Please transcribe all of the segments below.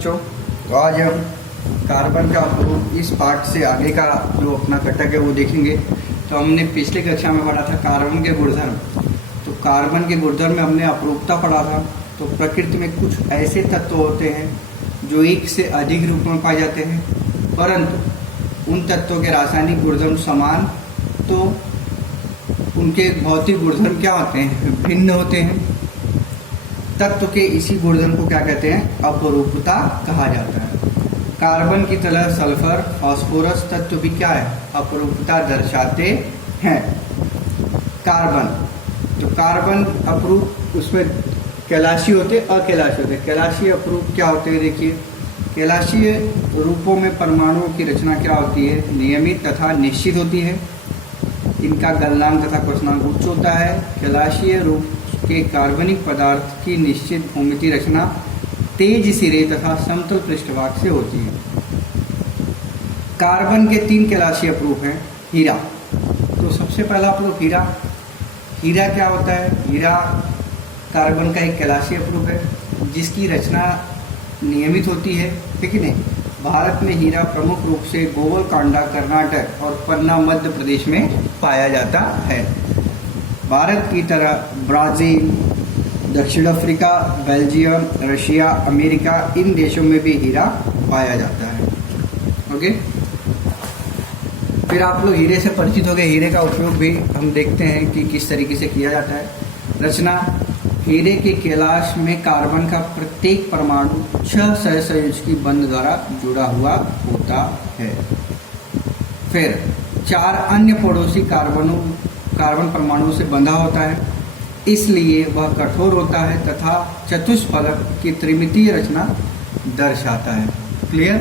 बच्चों, तो आज हम कार्बन का अपरूप इस पार्ट से आगे का जो अपना घटक है वो देखेंगे। तो हमने पिछले कक्षा में पढ़ा था कार्बन के गुणधर्म। तो कार्बन के गुणधर्म में हमने अपरूपता पढ़ा था। तो प्रकृति में कुछ ऐसे तत्व होते हैं जो एक से अधिक रूप में पाए जाते हैं, परंतु उन तत्वों के रासायनिक गुणधर्म समान, तो उनके भौतिक गुणधर्म क्या होते हैं, भिन्न होते हैं। तत्व के इसी गुणधर्म को क्या कहते हैं, अपरूपता कहा जाता है। कार्बन की तरह सल्फर, फास्फोरस तत्व भी क्या है, अपरूपता दर्शाते हैं। कार्बन, तो कार्बन अपरूप, उसमें कैलाशी होते, अकैलाशी होते। कैलाशी अपरूप क्या होते हैं, देखिए कैलाशीय रूपों में परमाणुओं की रचना क्या होती है, नियमित तथा निश्चित होती है। इनका गलनांक तथा क्वथनांक उच्च होता है। कैलाशीय रूप के कार्बनिक पदार्थ की निश्चित भौमितीय रचना तेज सिरे तथा समतल पृष्ठभाग से होती है। कार्बन के 3 कैलाशीय अपरूप हैं। हीरा, तो सबसे पहला अपरूप हीरा। हीरा क्या होता है, हीरा कार्बन का एक कैलाशीय अपरूप है जिसकी रचना नियमित होती है, ठीक है नहीं। भारत में हीरा प्रमुख रूप से गोवलकांडा कर्नाटक और पन्ना मध्य प्रदेश में पाया जाता है। भारत की तरह ब्राज़ील, दक्षिण अफ्रीका, बेल्जियम, रशिया, अमेरिका, इन देशों में भी हीरा पाया जाता है। ओके, फिर आप लोग हीरे से परिचित हो गए। हीरे का उपयोग भी हम देखते हैं कि किस तरीके से किया जाता है। रचना, हीरे के कैलाश में कार्बन का प्रत्येक परमाणु 6 सहसंयोजकी बंध द्वारा जुड़ा हुआ होता है। फिर 4 अन्य पड़ोसी कार्बन परमाणुओं से बंधा होता है, इसलिए वह कठोर होता है तथा चतुष्फलक की त्रिमितीय रचना दर्शाता है। क्लियर,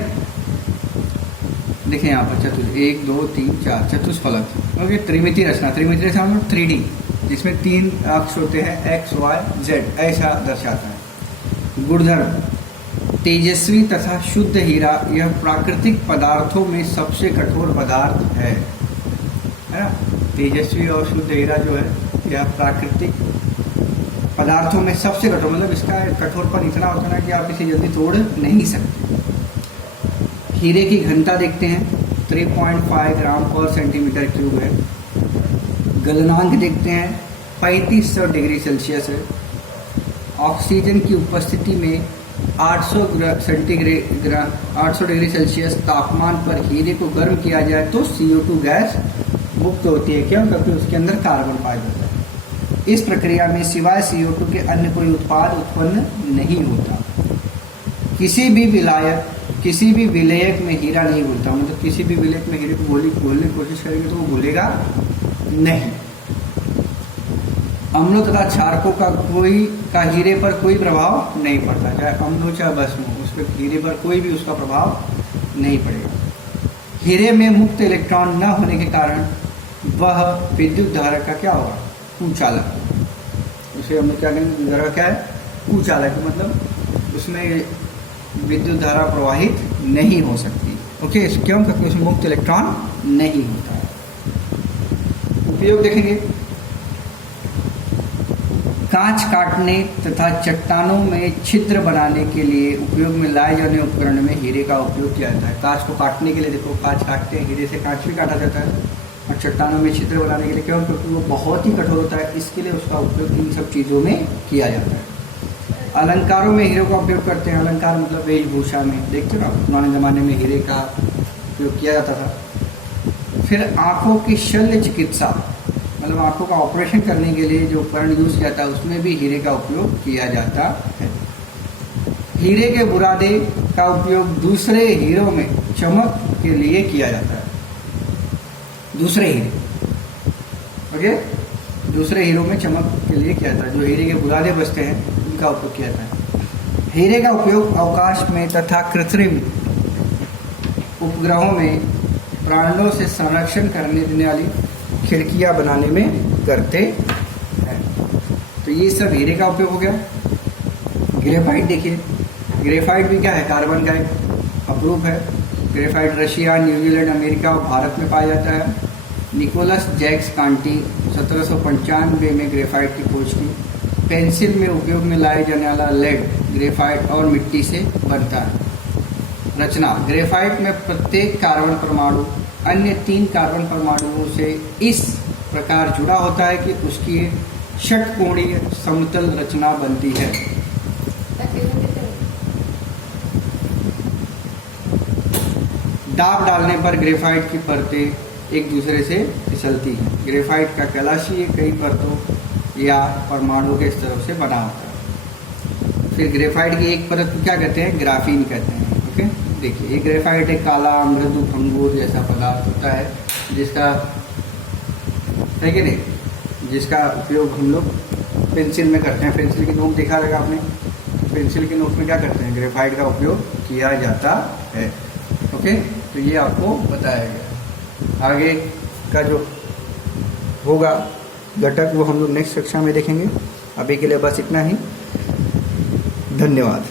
देखें यहाँ पर 1 2 3 4 चतुष्फलक। ओके, त्रिमितीय रचना, त्रिमितीय रचना मतलब 3D, जिसमें 3 अक्ष होते हैं, X Y Z, ऐसा दर्शाता है। गुणधर्म, तेजस्वी तथा शुद्ध हीरा यह प्राकृतिक पदार्थों में सबसे कठोर पदार्थ है ना। तेजस्वी और शुद्ध हीरा जो है यह प्राकृतिक पदार्थों में सबसे कठोर, मतलब इसका कठोरपन इतना होता है ना कि आप इसे जल्दी तोड़ नहीं सकते। हीरे की घनता देखते हैं, 3.5 ग्राम पर सेंटीमीटर क्यूब है। गलनांक देखते हैं, 3500 डिग्री सेल्सियस है। ऑक्सीजन की उपस्थिति में 800 डिग्री सेल्सियस तापमान पर हीरे को गर्म किया जाए तो CO2 गैस मुक्त होती है। क्यों, क्योंकि उसके अंदर कार्बन पाया जाता है। इस प्रक्रिया में सिवाय CO2 के अन्य कोई उत्पाद उत्पन्न नहीं होता। किसी भी विलायक में हीरा नहीं घुलता, मतलब किसी भी विलायक में हीरे को घोलने की कोशिश करेंगे तो वो घुलेगा नहीं। अम्लों तथा क्षारकों का हीरे पर कोई प्रभाव नहीं पड़ता, चाहे अम्ल हो चाहे भस्म हो, उस पर हीरे पर कोई भी उसका प्रभाव नहीं पड़ेगा। हीरे में मुक्त इलेक्ट्रॉन न होने के कारण वह विद्युत धारा का क्या होगा, कुचालक। उसे हम क्या कहेंगे, धारा क्या है, कुचालक, मतलब उसमें विद्युत धारा प्रवाहित नहीं हो सकती। ओके, क्यों, क्योंकि उसमें मुक्त इलेक्ट्रॉन नहीं होता है। उपयोग देखेंगे, कांच काटने तथा चट्टानों में छिद्र बनाने के लिए उपयोग में लाए जाने उपकरण में हीरे का उपयोग किया जाता है। कांच को काटने के लिए, देखो कांच काटते हैं, हीरे से कांच भी काटा जाता है। और चट्टानों में छिद्र बनाने के लिए क्यों, क्योंकि वो बहुत ही कठोर होता है, इसके लिए उसका उपयोग इन सब चीज़ों में किया जाता है। अलंकारों में हीरे का उपयोग करते हैं। अलंकार मतलब वेशभूषा में, देखते हो ना, पुराने ज़माने में हीरे का उपयोग किया जाता था। फिर आँखों की शल्य चिकित्सा, मतलब आंखों का ऑपरेशन करने के लिए जो उपकरण यूज किया जाता है उसमें भी हीरे का उपयोग किया जाता है। हीरे के बुरादे का उपयोग दूसरे हीरों में चमक के लिए किया जाता है। दूसरे हीरे, ओके, दूसरे हीरों में चमक के लिए किया जाता है। जो हीरे के बुरादे बचते हैं उनका उपयोग किया जाता है। हीरे का उपयोग अवकाश में तथा कृत्रिम उपग्रहों में प्राणों से संरक्षण करने देने वाली खिड़कियां बनाने में करते हैं। तो ये सब हीरे का उपयोग हो गया। ग्रेफाइट देखिए, ग्रेफाइट भी क्या है, कार्बन का एक अपरूप है। ग्रेफाइट रशिया, न्यूजीलैंड, अमेरिका और भारत में पाया जाता है। निकोलस जैक्स कांटी 1795 में ग्रेफाइट की खोज की। पेंसिल में उपयोग में लाए जाने वाला लेड ग्रेफाइट और मिट्टी से बनता है। रचना। ग्रेफाइट में प्रत्येक कार्बन परमाणु अन्य 3 कार्बन परमाणुओं से इस प्रकार जुड़ा होता है कि उसकी षटकोणीय समतल रचना बनती है। दाब डालने पर ग्रेफाइट की परतें एक दूसरे से फिसलती हैं। ग्रेफाइट का कैलाशीय कई परतों या परमाणुओं के स्तरों से बना होता है। फिर ग्रेफाइट की एक परत को क्या कहते हैं? ग्राफीन कहते हैं। ओके, देखिए ये ग्रेफाइट एक काला मृदु भंगूर जैसा पदार्थ होता है जिसका है कि नहीं, जिसका उपयोग हम लोग पेंसिल में करते हैं। पेंसिल की नोक देखा रहेगा आपने, पेंसिल की नोक में क्या करते हैं? ग्रेफाइट का उपयोग किया जाता है। ओके, तो ये आपको बताया गया। आगे का जो होगा घटक वो हम लोग नेक्स्ट कक्षा में देखेंगे। अभी के लिए बस इतना ही। धन्यवाद।